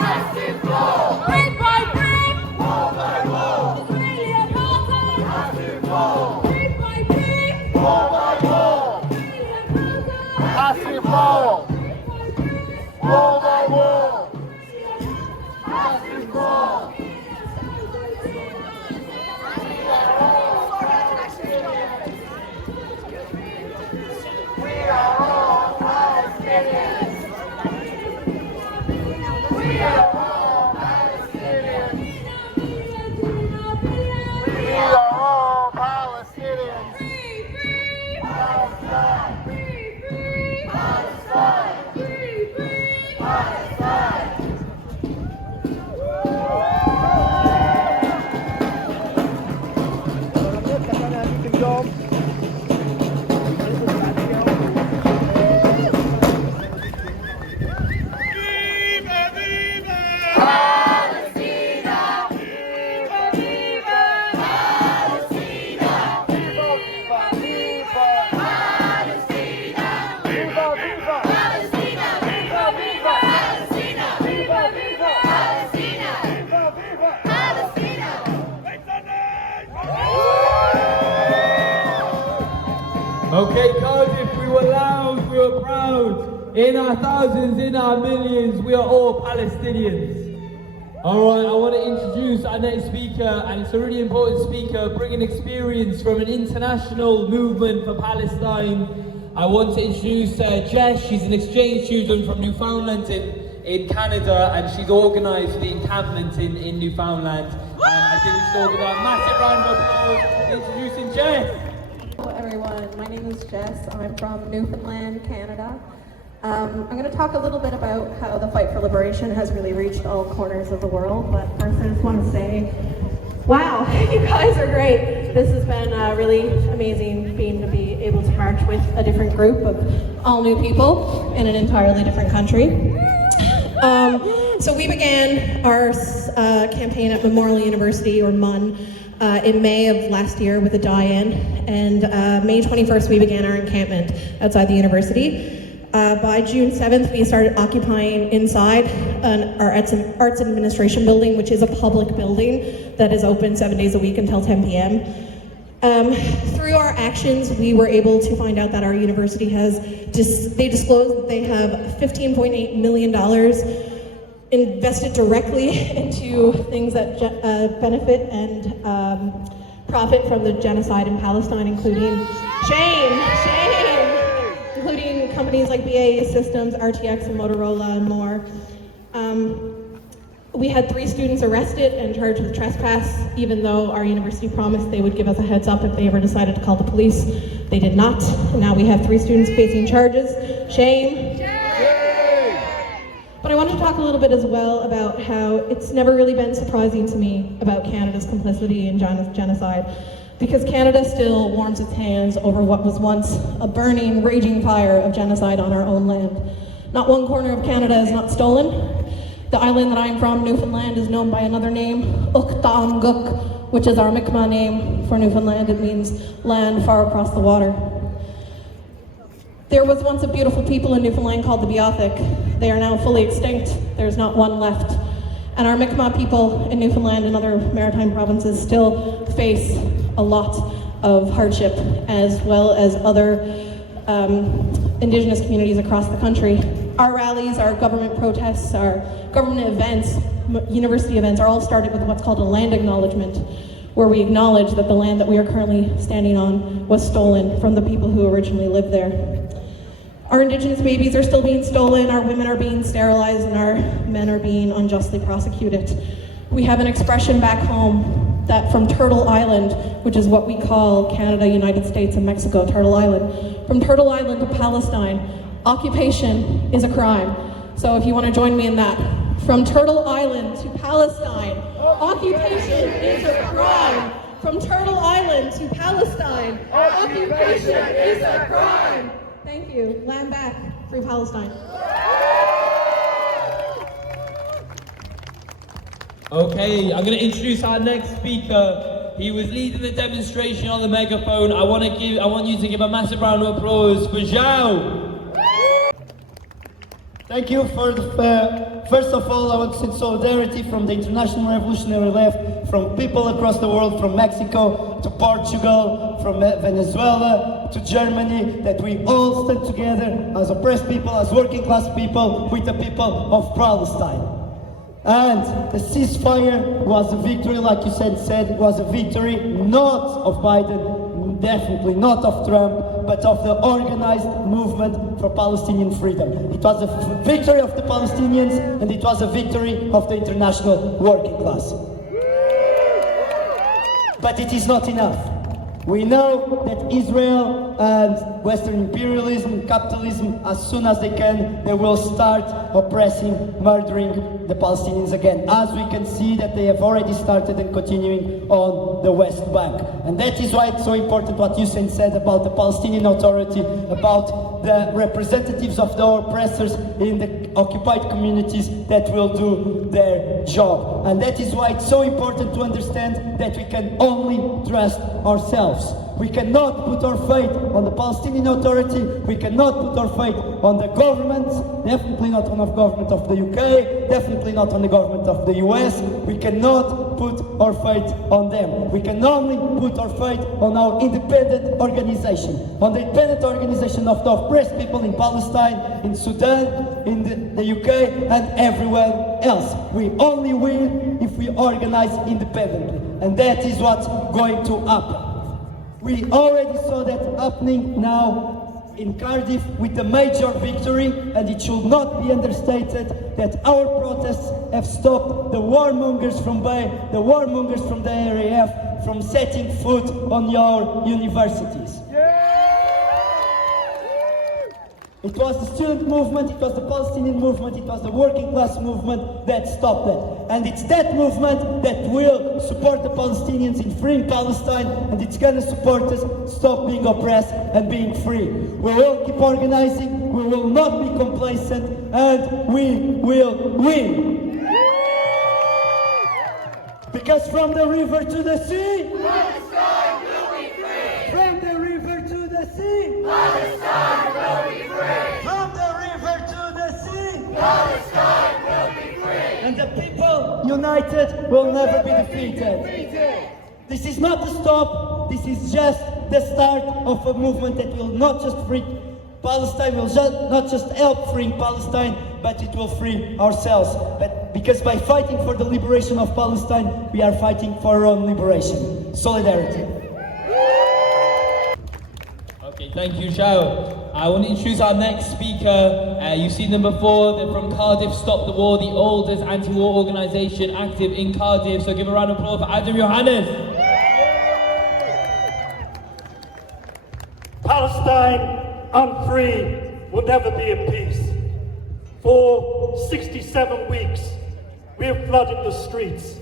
has to fall. Brick by brick, wall by wall, Israeli apartheid has to fall. Brick by brick, wall by wall, Israeli apartheid has to fall. Brick by brick, wall by wall, has to fall. We are all Palestinians. We are all Palestinians. We are all Palestinians. Free, free, Palestine. Free, free, Palestine. Free, free, Palestine. Okay, Cardiff, we were loud, we were proud. In our thousands, in our millions, we are all Palestinians. Alright, I want to introduce our next speaker, and it's a really important speaker, bringing experience from an international movement for Palestine. I want to introduce Jess. She's an exchange student from Newfoundland in Canada, and she's organised the encampment in Newfoundland. And I think we should all give her a massive round of applause introducing Jess. Hello everyone, my name is Jess. I'm from Newfoundland, Canada. I'm going to talk a little bit about how the fight for liberation has really reached all corners of the world, but first I just want to say, wow, you guys are great. This has been really amazing being to be able to march with a different group of all new people in an entirely different country. So we began our campaign at Memorial University, or MUN, in May of last year with a die-in, and May 21st we began our encampment outside the university. By June 7th we started occupying inside our arts administration building, which is a public building that is open 7 days a week until 10 p.m. Through our actions we were able to find out that our university has, they disclosed that they have $15.8 million invested directly into things that benefit and profit from the genocide in Palestine, including including companies like BAE Systems, RTX, and Motorola, and more. We had 3 students arrested and charged with trespass, even though our university promised they would give us a heads up if they ever decided to call the police. They did not. And now we have 3 students facing charges. Shame. But I wanted to talk a little bit as well about how it's never really been surprising to me about Canada's complicity in genocide, because Canada still warms its hands over what was once a burning, raging fire of genocide on our own land. Not one corner of Canada is not stolen. The island that I'm from, Newfoundland, is known by another name, Uktaanguk, which is our Mi'kmaq name for Newfoundland. It means land far across the water. There was once a beautiful people in Newfoundland called the Beothuk. They are now fully extinct. There's not one left. And our Mi'kmaq people in Newfoundland and other maritime provinces still face a lot of hardship, as well as other Indigenous communities across the country. Our rallies, our government protests, our government events, university events are all started with what's called a land acknowledgement, where we acknowledge that the land that we are currently standing on was stolen from the people who originally lived there. Our Indigenous babies are still being stolen, our women are being sterilized, and our men are being unjustly prosecuted. We have an expression back home that from Turtle Island, which is what we call Canada, United States, and Mexico, Turtle Island, from Turtle Island to Palestine, occupation is a crime. So if you want to join me in that, from Turtle Island to Palestine, occupation is a crime. From Turtle Island to Palestine, occupation is a crime. Thank you. Land back. Free Palestine. Okay, I'm going to introduce our next speaker. He was leading the demonstration on the megaphone. I want you to give a massive round of applause for Zhao. Thank you for First of all, I want to send solidarity from the International Revolutionary Left, from people across the world, from Mexico to Portugal, from Venezuela to Germany, that we all stand together as oppressed people, as working class people, with the people of Palestine. And the ceasefire was a victory, like you said, was a victory not of Biden, definitely not of Trump, but of the organized movement for Palestinian freedom. It was a victory of the Palestinians, and it was a victory of the international working class. But it is not enough. We know that Israel and Western imperialism, capitalism, as soon as they can, they will start oppressing, murdering the Palestinians again, as we can see that they have already started and continuing on the West Bank. And that is why it's so important what Hussein said about the Palestinian Authority, about the representatives of the oppressors in the occupied communities that will do their job. And that is why it's so important to understand that we can only trust ourselves. We cannot put our faith on the Palestinian Authority, we cannot put our faith on the government, definitely not on the government of the UK, definitely not on the government of the US. We cannot put our faith on them. We can only put our faith on our independent organization, on the independent organization of the oppressed people in Palestine, in Sudan, in the UK and everywhere else. We only win if we organize independently, and that is what's going to happen. We already saw that happening now in Cardiff with a major victory, and it should not be understated that our protests have stopped the warmongers from the warmongers from the RAF from setting foot on your universities. It was the student movement, it was the Palestinian movement, it was the working class movement that stopped that. And it's that movement that will support the Palestinians in freeing Palestine, and it's going to support us stop being oppressed and being free. We will keep organizing, we will not be complacent, and we will win. Because from the river to the sea, Palestine will be free! from the river to the sea, Palestine will be free! from the river to the sea, Palestine will be free! and the people united will never be defeated. This is not the stop, this is just the start of a movement that will not just free Palestine, will not just help freeing Palestine, but it will free ourselves. But because by fighting for the liberation of Palestine, we are fighting for our own liberation. Solidarity. Okay, thank you, Shao. I want to introduce our next speaker. You've seen them before. They're from Cardiff Stop the War, the oldest anti-war organisation active in Cardiff. So give a round of applause for Adam Johannes. Palestine unfree will never be at peace. For 67 weeks, we have flooded the streets.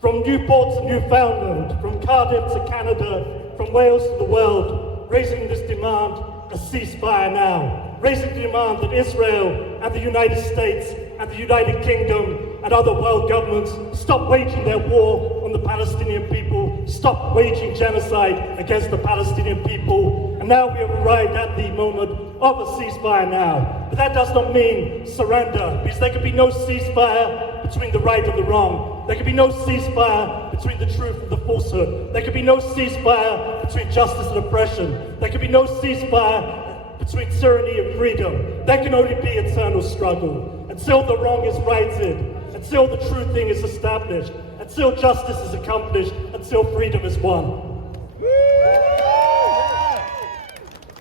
From Newport to Newfoundland, from Cardiff to Canada, from Wales to the world, raising this demand, a ceasefire now. Raising the demand that Israel and the United States and the United Kingdom and other world governments stop waging their war on the Palestinian people, stop waging genocide against the Palestinian people. And now we have arrived at the moment of a ceasefire now. But that does not mean surrender, because there can be no ceasefire between the right and the wrong. There can be no ceasefire between the truth and the falsehood. There can be no ceasefire between justice and oppression. There can be no ceasefire between tyranny and freedom. There can only be eternal struggle. Until the wrong is righted, until the true thing is established, until justice is accomplished, until freedom is won.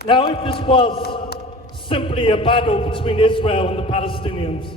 Now, if this was simply a battle between Israel and the Palestinians,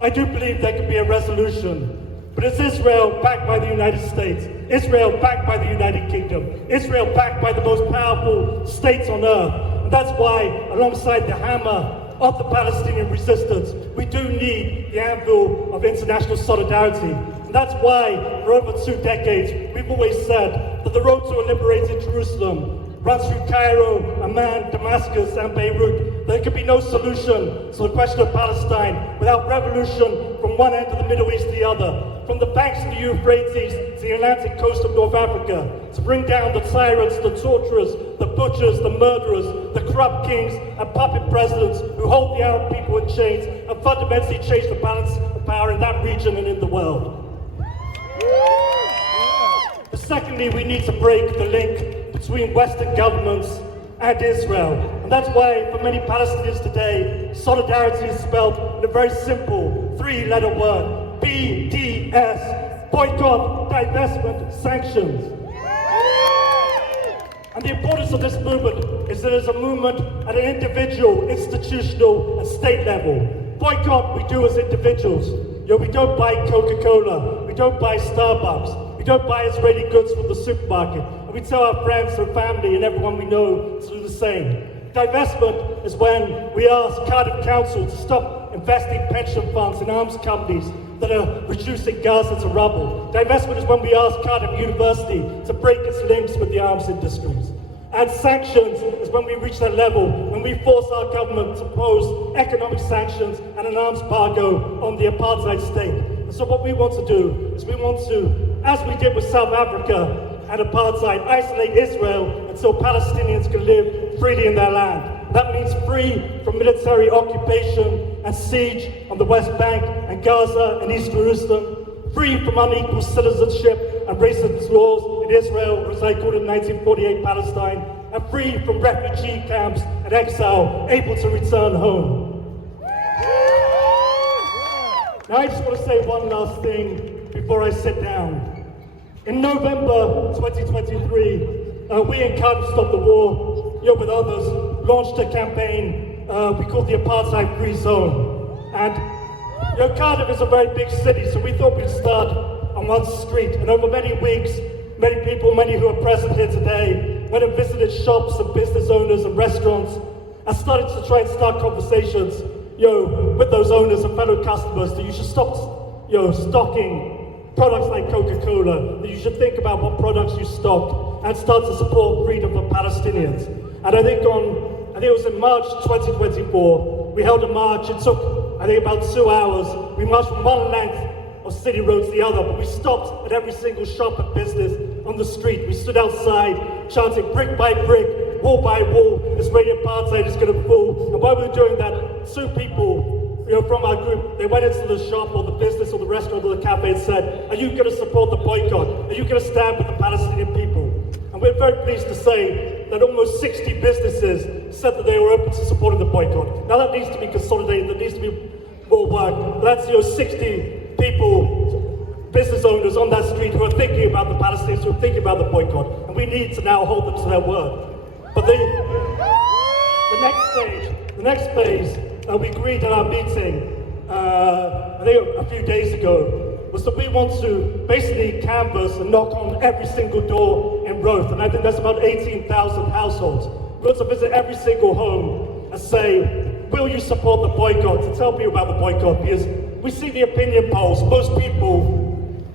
I do believe there could be a resolution. But it's Israel backed by the United States, Israel backed by the United Kingdom, Israel backed by the most powerful states on earth. And that's why, alongside the hammer of the Palestinian resistance, we do need the anvil of international solidarity. And that's why, for over 2 decades, we've always said that the road to a liberated Jerusalem runs through Cairo, Amman, Damascus, and Beirut. There can be no solution to the question of Palestine without revolution from one end of the Middle East to the other. From the banks of the Euphrates to the Atlantic coast of North Africa, to bring down the tyrants, the torturers, the butchers, the murderers, the corrupt kings and puppet presidents who hold the Arab people in chains and fundamentally change the balance of power in that region and in the world. But secondly, we need to break the link between Western governments and Israel. And that's why for many Palestinians today, solidarity is spelled in a very simple three-letter word: BDS, boycott, divestment, sanctions. And the importance of this movement is that it's a movement at an individual, institutional, and state level. Boycott we do as individuals. We don't buy Coca-Cola, we don't buy Starbucks, we don't buy Israeli goods from the supermarket, and we tell our friends and family and everyone we know to do the same. Divestment is when we ask Cardiff Council to stop investing pension funds in arms companies that are reducing Gaza to rubble. Divestment is when we ask Cardiff University to break its links with the arms industries. And sanctions is when we reach that level, when we force our government to impose economic sanctions and an arms embargo on the apartheid state. And so what we want to do is we want to, as we did with South Africa and apartheid, isolate Israel until Palestinians can live freely in their land. That means free from military occupation and siege on the West Bank and Gaza and East Jerusalem, free from unequal citizenship and racist laws in Israel, or as I called it in 1948, Palestine, and free from refugee camps and exile, able to return home. Now I just want to say one last thing before I sit down. In November 2023, we in Cardiff Stop the War, with others, launched a campaign we called the Apartheid Free Zone. And Cardiff is a very big city, so we thought we'd start on one street. And over many weeks, many people, many who are present here today, went and visited shops and business owners and restaurants and started to try and start conversations, with those owners and fellow customers that you should stop, stocking products like Coca-Cola, that you should think about what products you stock and start to support freedom for Palestinians. And I think it was in March 2024, we held a march. It took, I think, about 2 hours. We marched from one length of city road to the other, but we stopped at every single shop and business on the street. We stood outside chanting brick by brick, wall by wall, Israeli apartheid is going to fall. And while we were doing that, two people from our group, they went into the shop or the business or the restaurant or the cafe and said, "Are you going to support the boycott? Are you going to stand with the Palestinian people?" And we're very pleased to say that almost 60 businesses said that they were open to supporting the boycott. Now that needs to be consolidated, there needs to be more work. That's 60 people, business owners on that street who are thinking about the Palestinians, who are thinking about the boycott, and we need to now hold them to their word. But the next phase, we agreed at our meeting, I think a few days ago, was that we want to basically canvass and knock on every single door in Roath, and I think that's about 18,000 households. We want to visit every single home and say, will you support the boycott, to tell people about the boycott, because we see the opinion polls, most people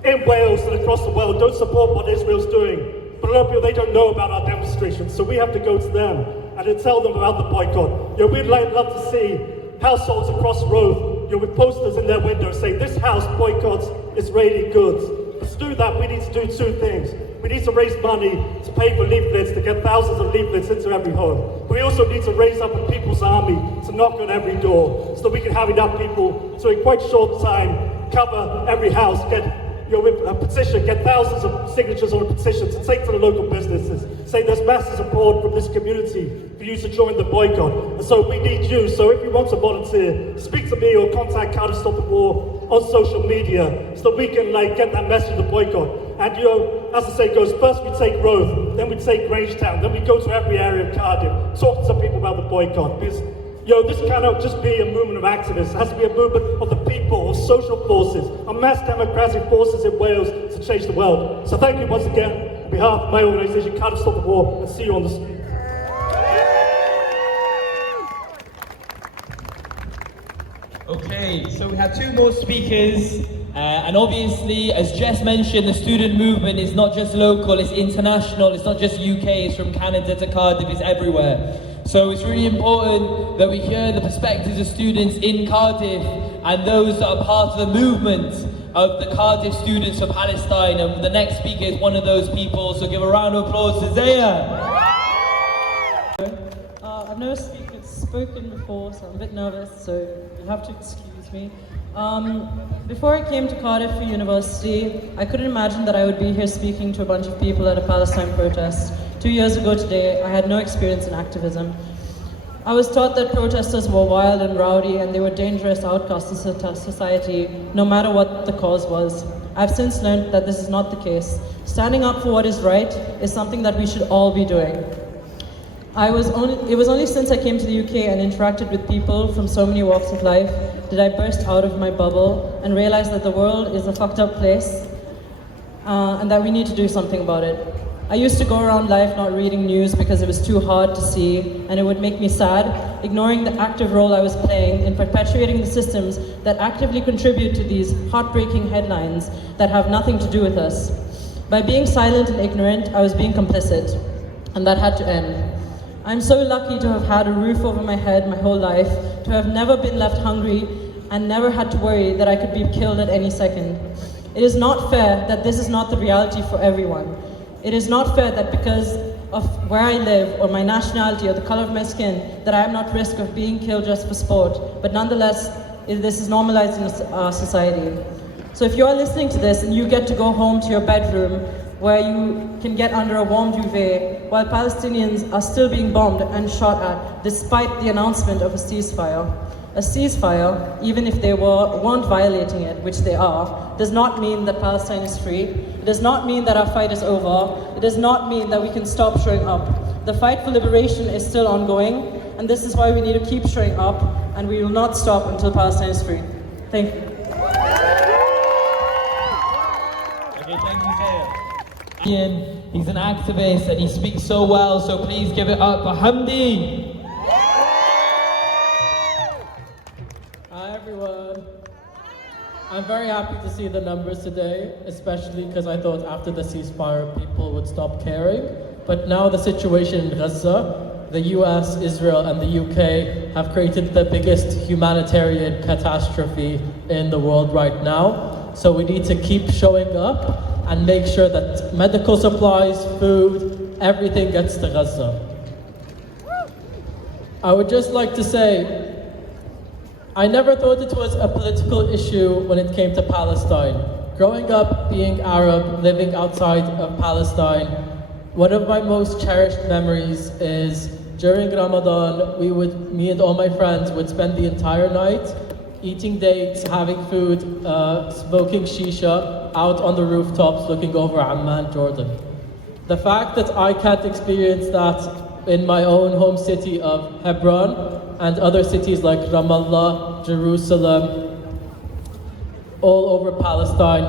in Wales and across the world don't support what Israel's doing, but a lot of people, they don't know about our demonstrations, so we have to go to them and to tell them about the boycott. We'd love to see households across Roath, with posters in their windows saying, "This house boycotts Israeli goods." To do that, we need to do two things. We need to raise money to pay for leaflets, to get thousands of leaflets into every home. But we also need to raise up a people's army to knock on every door, so that we can have enough people to, in quite short time, cover every house, get with a petition, get thousands of signatures on a petition to take to the local businesses, say there's massive support from this community for you to join the boycott. And so we need you. So if you want to volunteer, speak to me or contact Cardiff Stop the War on social media, so that we can get that message of the boycott. And as the saying goes, first we take Roath, then we take Grangetown, then we go to every area of Cardiff, talk to people about the boycott. Because this cannot just be a movement of activists. It has to be a movement of the people, of social forces, of mass democratic forces in Wales to change the world. So thank you once again on behalf of my organisation, Cardiff Stop the War, and see you on the street. Okay, so we have two more speakers, and obviously, as Jess mentioned, the student movement is not just local, it's international, it's not just UK, it's from Canada to Cardiff, it's everywhere. So it's really important that we hear the perspectives of students in Cardiff and those that are part of the movement of the Cardiff Students for Palestine. And the next speaker is one of those people, so give a round of applause to Zaya. never spoken before, so I'm a bit nervous, so you'll have to excuse me. Before I came to Cardiff for university, I couldn't imagine that I would be here speaking to a bunch of people at a Palestine protest. 2 years ago today, I had no experience in activism. I was taught that protesters were wild and rowdy and they were dangerous outcasts of society, no matter what the cause was. I've since learned that this is not the case. Standing up for what is right is something that we should all be doing. It was only since I came to the UK and interacted with people from so many walks of life did I burst out of my bubble and realize that the world is a fucked up place and that we need to do something about it. I used to go around life not reading news because it was too hard to see and it would make me sad, ignoring the active role I was playing in perpetuating the systems that actively contribute to these heartbreaking headlines that have nothing to do with us. By being silent and ignorant, I was being complicit, and that had to end. I'm so lucky to have had a roof over my head my whole life, to have never been left hungry and never had to worry that I could be killed at any second. It is not fair that this is not the reality for everyone. It is not fair that because of where I live or my nationality or the color of my skin, that I am not at risk of being killed just for sport, but nonetheless, this is normalized in our society. So if you are listening to this and you get to go home to your bedroom where you can get under a warm duvet while Palestinians are still being bombed and shot at despite the announcement of a ceasefire. A ceasefire, even if they weren't violating it, which they are, does not mean that Palestine is free. It does not mean that our fight is over. It does not mean that we can stop showing up. The fight for liberation is still ongoing, and this is why we need to keep showing up, and we will not stop until Palestine is free. Thank you. Okay, thank you, Zaya. He's an activist and he speaks so well, so please give it up for Hamdi. Hi everyone. I'm very happy to see the numbers today, especially because I thought after the ceasefire people would stop caring. But now the situation in Gaza, the US, Israel and the UK have created the biggest humanitarian catastrophe in the world right now. So we need to keep showing up and make sure that medical supplies, food, everything gets to Gaza. I would just like to say, I never thought it was a political issue when it came to Palestine. Growing up, being Arab, living outside of Palestine, one of my most cherished memories is during Ramadan, me and all my friends would spend the entire night eating dates, having food, smoking shisha out on the rooftops looking over Amman, Jordan. The fact that I can't experience that in my own home city of Hebron and other cities like Ramallah, Jerusalem, all over Palestine,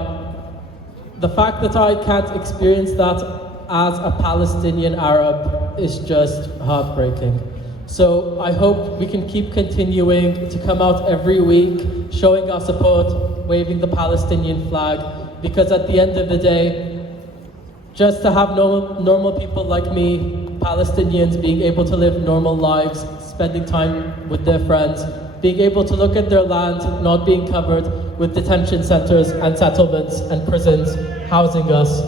the fact that I can't experience that as a Palestinian Arab is just heartbreaking. So I hope we can keep continuing to come out every week, showing our support, waving the Palestinian flag, because at the end of the day, just to have normal people like me, Palestinians, being able to live normal lives, spending time with their friends, being able to look at their land not being covered with detention centers and settlements and prisons housing us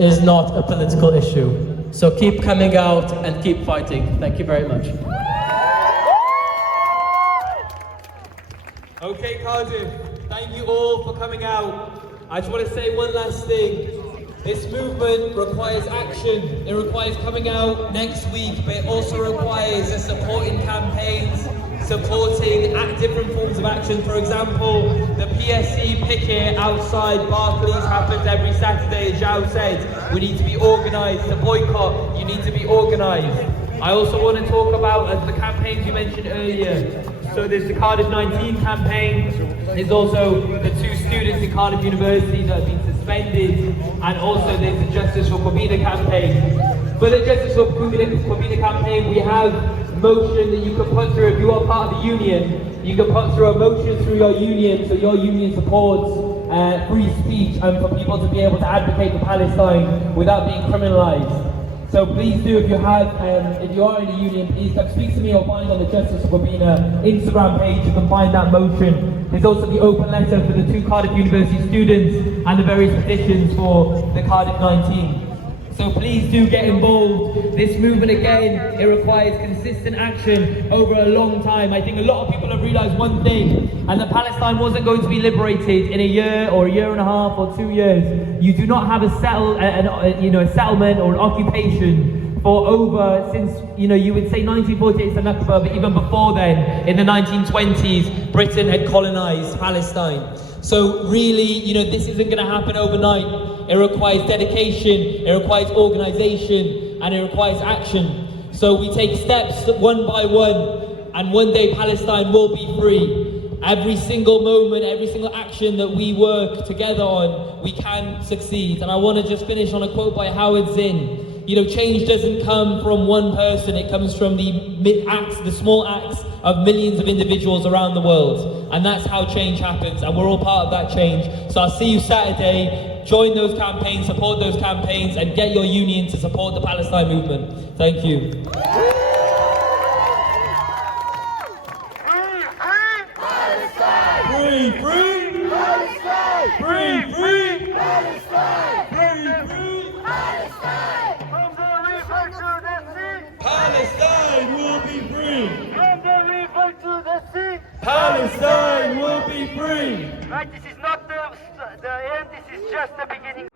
is not a political issue. So keep coming out and keep fighting. Thank you very much. Okay, Cardiff, thank you all for coming out. I just want to say one last thing. This movement requires action. It requires coming out next week, but it also requires supporting campaigns, supporting different forms of action. For example, the PSC picket outside Barclays happens every Saturday, as Zhao said. We need to be organised. The boycott, you need to be organised. I also want to talk about the campaigns you mentioned earlier. So there's the Cardiff 19 campaign, there's also the 2 students in Cardiff University that have been suspended, and also there's the Justice for Kwabena campaign. For the Justice for Kwabena campaign, we have a motion that you can put through if you are part of the union. You can put through a motion through your union, so your union supports free speech and for people to be able to advocate for Palestine without being criminalised. So please do, if you are in a union, please come speak to me or find on the Justice for Kwabena Instagram page. You can find that motion. There's also the open letter for the 2 Cardiff University students and the various petitions for the Cardiff 19. So please do get involved. This movement, again, it requires consistent action over a long time. I think a lot of people have realized one thing, and that Palestine wasn't going to be liberated in a year or a year and a half or 2 years. You do not have a settlement or an occupation for over, since, you would say 1948 is the Nakba, but even before then, in the 1920s, Britain had colonized Palestine. So really, this isn't going to happen overnight. It requires dedication, it requires organization, and it requires action. So we take steps one by one, and one day Palestine will be free. Every single moment, every single action that we work together on, we can succeed. And I want to just finish on a quote by Howard Zinn. Change doesn't come from one person, it comes from the small acts of millions of individuals around the world. And that's how change happens, and we're all part of that change. So I'll see you Saturday. Join those campaigns, support those campaigns, and get your union to support the Palestine movement. Thank you. Free, free Palestine! Free, free Palestine! Free, free Palestine! From the river to the sea, Palestine will be free! from the river to the sea. Palestine will be free! Right, this is not the end, this is just the beginning.